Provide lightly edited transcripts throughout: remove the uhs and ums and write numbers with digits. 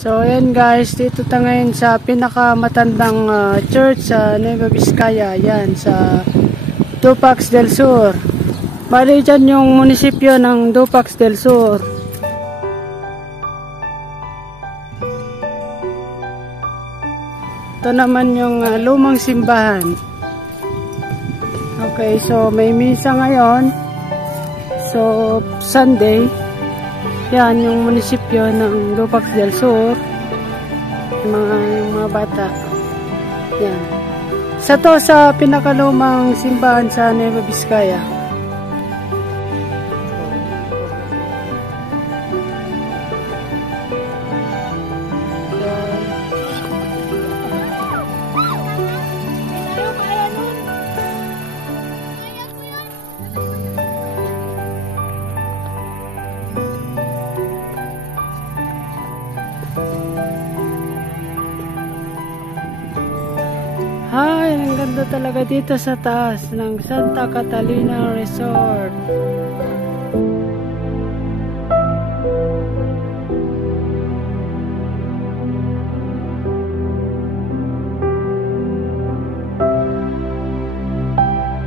So ayan guys, dito tayo ngayon sa pinakamatandang church sa Nueva Vizcaya. Yan, sa Dupax del Sur. Bali dyan yung munisipyo ng Dupax del Sur. Ito naman yung lumang simbahan. Okay, so may misa ngayon. So Sunday. Yan yung munisipyo ng Dupax del Sur. Yung mga bata. Yan. Sa pinakalumang simbahan sa Nueva Vizcaya. Ay, ang ganda talaga dito sa taas ng Santa Catalina Resort.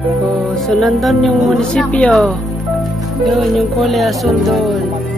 Oh, so nandun yung munisipyo. Doon yung kulay asul doon.